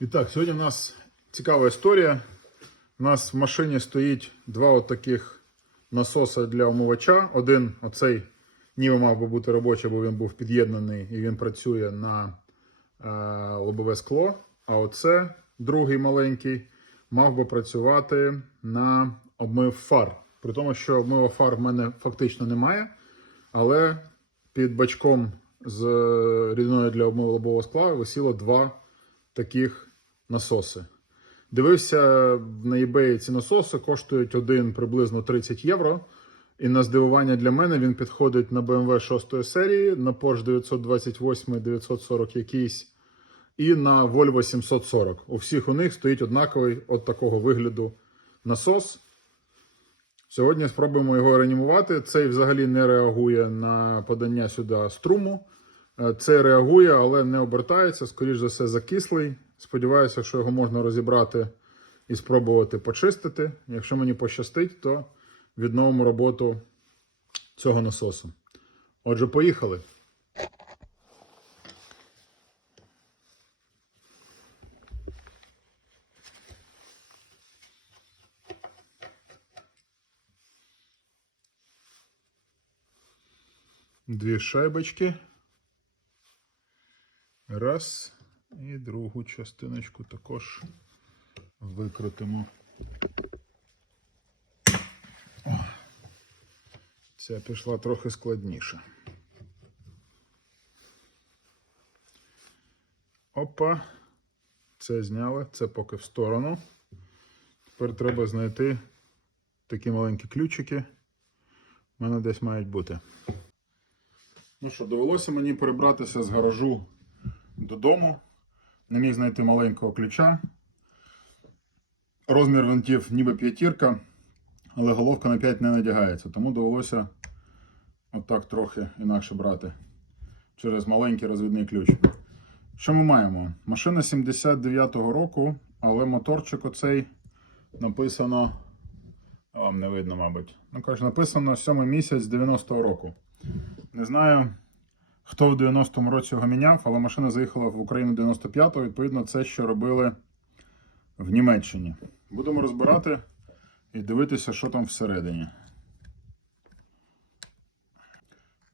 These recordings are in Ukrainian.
І так, сьогодні у нас цікава історія. У нас в машині стоїть два от таких насоси для омивача. Один оцей ніби мав би бути робочий, бо він був під'єднаний і він працює на е, лобове скло. А оце другий маленький мав би працювати на обмив фар. При тому, що обмива фар в мене фактично немає, але під бачком з рідиною для обмиву лобового скла висіло два таких насоси. Дивився на eBay ці насоси, коштують один приблизно 30 євро. І на здивування для мене він підходить на BMW 6 серії, на Porsche 928, 940 якийсь, і на Volvo 740. У всіх у них стоїть однаковий от такого вигляду насос. Сьогодні спробуємо його реанімувати. Цей взагалі не реагує на подання сюди струму. Е, Цей реагує, але не обертається, скоріш за все, закислий. Сподіваюся, що його можна розібрати і спробувати почистити. Якщо мені пощастить, то відновимо роботу цього насосу. Отже, поїхали. Дві шайбочки. Раз. І другу частиночку також викрутимо. О, ця пішла трохи складніше. Опа. Це зняли, це поки в сторону. Тепер треба знайти такі маленькі ключики. У мене десь мають бути. Ну що, довелося мені перебратися з гаражу додому. Не міг знайти маленького ключа. Розмір винтів ніби п'ятірка, але головка на 5 не надягається, тому довелося отак трохи інакше брати через маленький розвідний ключ. Що ми маємо? Машина 79-го року, але моторчик оцей написано. Вам не видно, мабуть. Ну, коротше, написано 7 місяць 90-го року. Не знаю, хто в 90-му році його міняв, але машина заїхала в Україну 95-го. Відповідно, це що робили в Німеччині. Будемо розбирати і дивитися, що там всередині.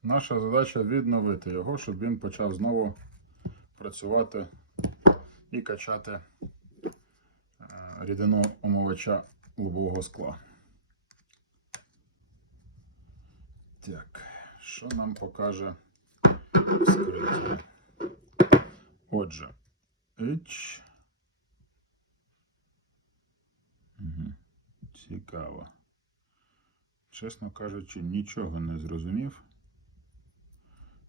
Наша задача відновити його, щоб він почав знову працювати і качати е, рідину омивача лобового скла. Так, що нам покаже вскриття? Отже, Іч. Угу. Цікаво. Чесно кажучи, нічого не зрозумів.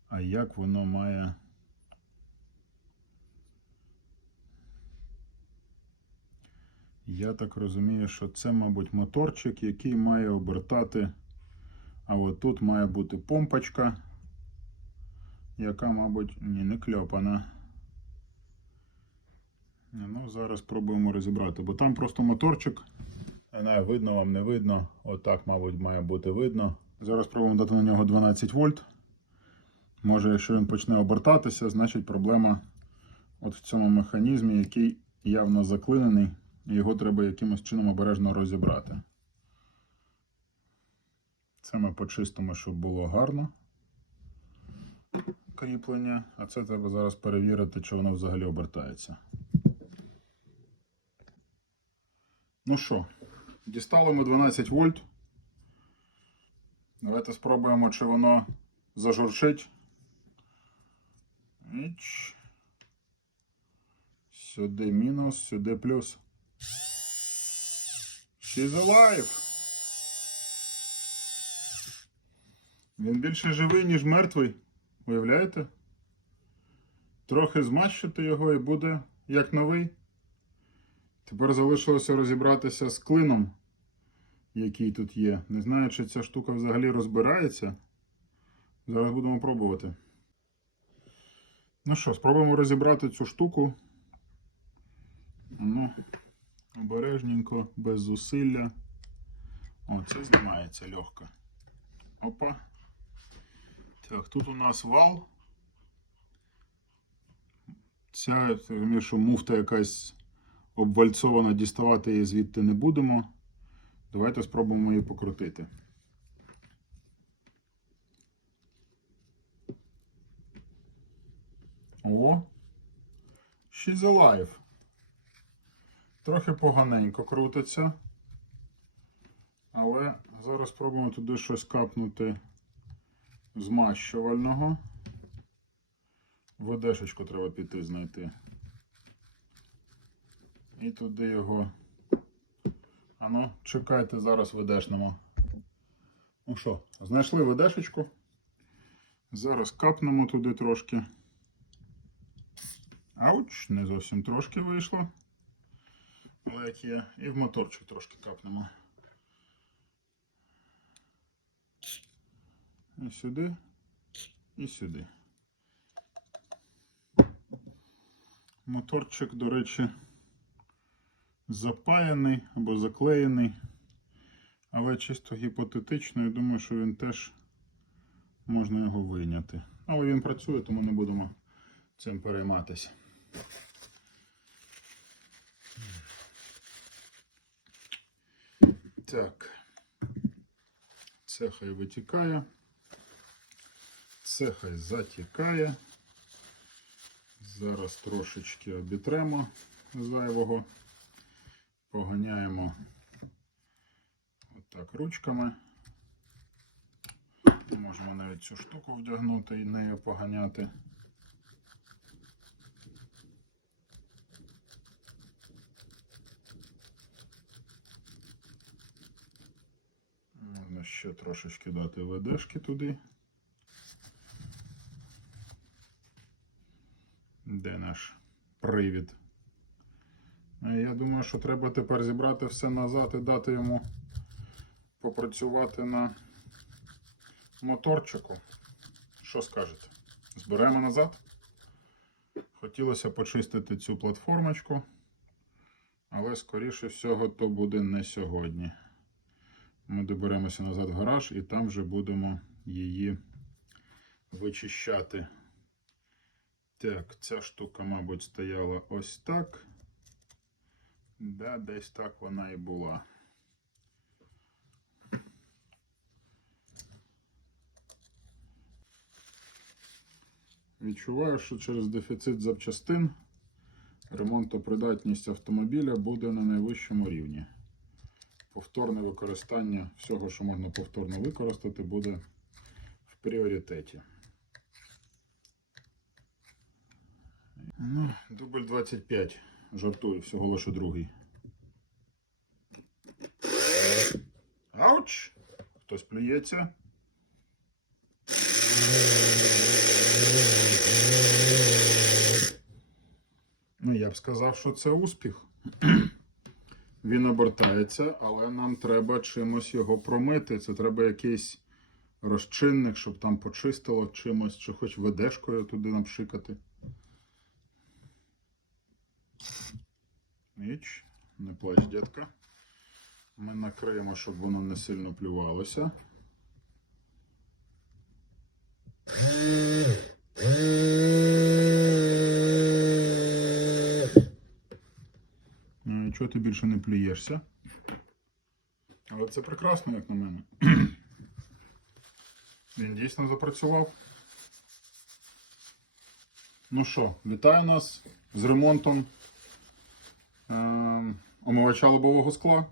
А як воно має. Я так розумію, що це, мабуть, моторчик, який має обертати. А от тут має бути помпочка, яка, мабуть, ні, не кльопана. Ну, зараз спробуємо розібрати, бо там просто моторчик. Не видно вам, не видно. Отак, мабуть, має бути видно. Зараз спробуємо дати на нього 12 вольт. Може, якщо він почне обертатися, значить проблема от в цьому механізмі, який явно заклинений, і його треба якимось чином обережно розібрати. Це ми почистимо, щоб було гарно кріплення, а це треба зараз перевірити, чи воно взагалі обертається. Ну що, дістали ми 12 вольт. Давайте спробуємо, чи воно зажурчить. Іч. Сюди мінус, сюди плюс. She's alive! Він більше живий, ніж мертвий. Уявляєте? Трохи змащити його і буде як новий. Тепер залишилося розібратися з клином, який тут є. Не знаю, чи ця штука взагалі розбирається. Зараз будемо пробувати. Ну що, спробуємо розібрати цю штуку. Ну, обережненько, без зусилля. О, це знімається легко. Опа. Так, тут у нас вал. Ця, розумію, що муфта якась обвальцована, діставати її звідти не будемо. Давайте спробуємо її покрутити. О! She's alive. Трохи поганенько крутиться. Але зараз спробуємо туди щось капнути змащувального. ВДшечку треба піти знайти. І туди його. Ану, чекайте, зараз ВДшнемо. Ну що, знайшли ВДшечку. Зараз капнемо туди трошки. Ауч, не зовсім трошки вийшло. Але як є. І в моторчик трошки капнемо. І сюди, і сюди. Моторчик, до речі, запаяний або заклеєний. Але чисто гіпотетично, я думаю, що він теж можна його вийняти. Але він працює, тому не будемо цим перейматися. Так. Це хай витікає. Це хай затікає. Зараз трошечки обітремо зайвого. Поганяємо отак ручками. Можемо навіть цю штуку вдягнути і нею поганяти. Можна ще трошечки дати ведешки туди. Де наш привід? Я думаю, що треба тепер зібрати все назад і дати йому попрацювати на моторчику. Що скажете? Зберемо назад? Хотілося почистити цю платформочку, але скоріше всього то буде не сьогодні. Ми доберемося назад в гараж і там вже будемо її вичищати. Так, ця штука, мабуть, стояла ось так. Да, десь так вона і була. Відчуваю, що через дефіцит запчастин ремонтопридатність автомобіля буде на найвищому рівні. Повторне використання всього, що можна повторно використати, буде в пріоритеті. Ну, дубль 25. Жартую, всього лише другий. Ауч! Хтось плюється. Ну, я б сказав, що це успіх. Він обертається, але нам треба чимось його промити. Це треба якийсь розчинник, щоб там почистило чимось, чи хоч ведешкою туди напшикати. Міч, не плач, дітка. Ми накриємо, щоб воно не сильно плювалося. Ну, чого ти більше не плюєшся? Але це прекрасно, як на мене. Він дійсно запрацював. Ну що, вітаю нас з ремонтом омивача лобового скла.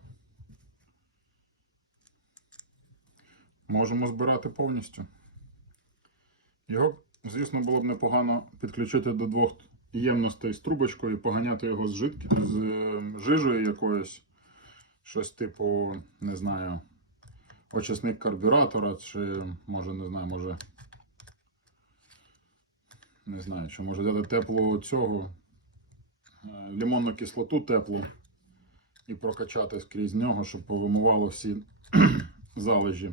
Можемо збирати повністю. Його, звісно, було б непогано підключити до двох ємностей з трубочкою і поганяти його з, жидкі... з е, жижею якоюсь. Щось типу, не знаю, очисник карбюратора, чи може, не знаю, може. Не знаю, що може дати теплу цього лимонну кислоту теплу і прокачати скрізь нього, щоб повимивало всі залежі.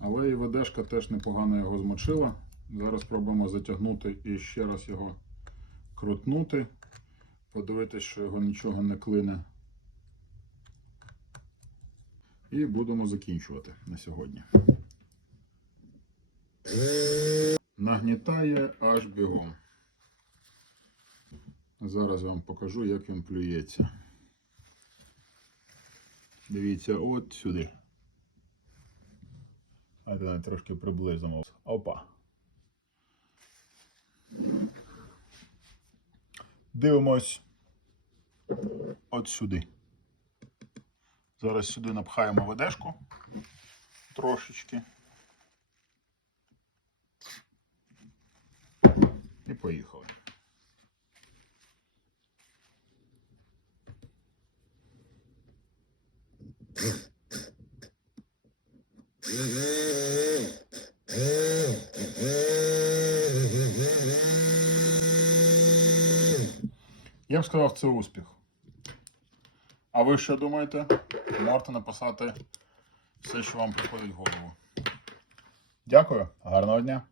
Але і ведешка теж непогано його змочила. Зараз спробуємо затягнути і ще раз його крутнути, подивитися, що його нічого не клине. І будемо закінчувати на сьогодні. Нагнітає аж бігом. Зараз вам покажу, як він плюється. Дивіться, от сюди. А давай трошки приблизимо. Опа. Дивимось от сюди. Зараз сюди напхаємо ведешку трошечки. І поїхали. Я б сказав, це успіх. А ви що думаєте? Можете написати все, що вам приходить в голову. Дякую, гарного дня!